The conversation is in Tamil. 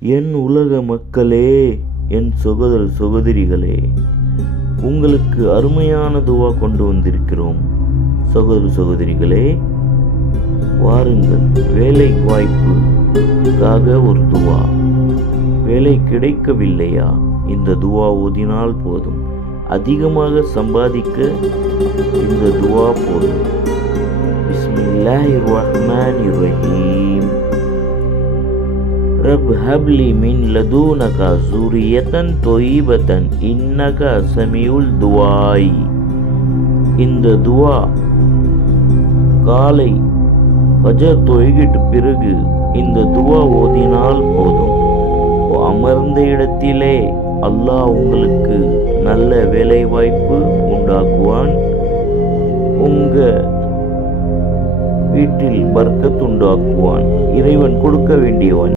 என் உலக மக்களே, என் சகோதர சகோதரிகளே, உங்களுக்கு அருமையான துவா கொண்டு வந்திருக்கிறோம். சகோதர சகோதரிகளே, வாருங்கள். வேலை வாய்ப்புக்காக ஒரு துவா. வேலை கிடைக்கவில்லையா? இந்த துவா ஓதினால் போதும். அதிகமாக சம்பாதிக்க இந்த துவா போதும். பிஸ்மில்லாஹிர் ரஹ்மானிர் ரஹீம். ரப் ஹப்லி மின் லதூனக ஸுர்ரியத்தன் தொய்யிபத்தன் இன்னக ஸமீஉல் துஆய். இந்த துவா காலை ஃபஜர் தொழுகிட்டு பிறகு இந்த துவா ஓதினால் போதும். அமர்ந்த இடத்திலே அல்லாஹ் உங்களுக்கு நல்ல வேலை வாய்ப்பு உண்டாக்குவான். உங்க வீட்டில் பர்க்கத் உண்டாக்குவான். இறைவன் கொடுக்க வேண்டியவன்.